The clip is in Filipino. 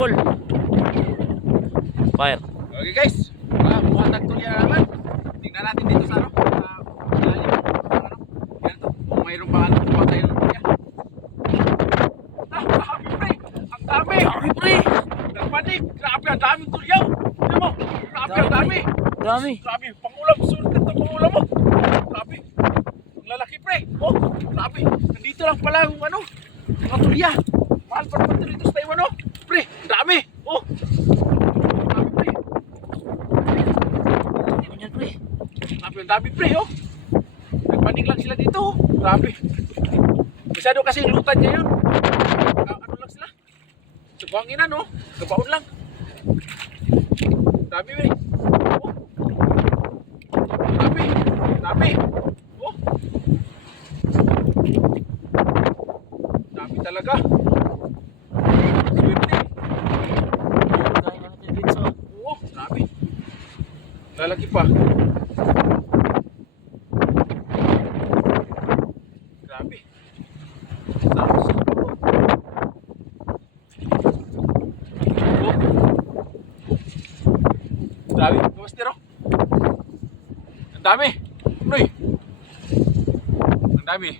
Full. Fire. Okay guys, mukhang nagtulya naman. Tingnan natin dito sa ano. Lalim. Ano? Ganito. Kung mayroon pa ano, kuha tayo ng tulya. Dami pre! Ang dami! Dami pre! Nagpanik! Grabe ang daming tulyaw! Tignan mo! Grabe ang dami! Dami. Grabe! Pangulam! Sulit ito pangulam mo! Grabe! Ang lalaki pre! Oh! Grabe! Nandito lang pala yung ano, mga tulya! Mahal pa naman dito sa Taiwan oh! Pre! Ang dami! Oh! Grabe pre! Ganyan pre. Grabe ang dami pre oh! Nagpanik lang sila dito oh! Grabe! Masyado kasi lutan niya yun! Ano lang sila? Sa buhanginan oh! Kabaon lang! Dami pre! Oh! Dami! Dami! Oh! Dami talaga! Swerte! Kaya natin dito. Oo! Dami! Lalaki pa! Grabe! Tapos oh! Grabe! Pumastero! Ang dami! Uy! Ang dami!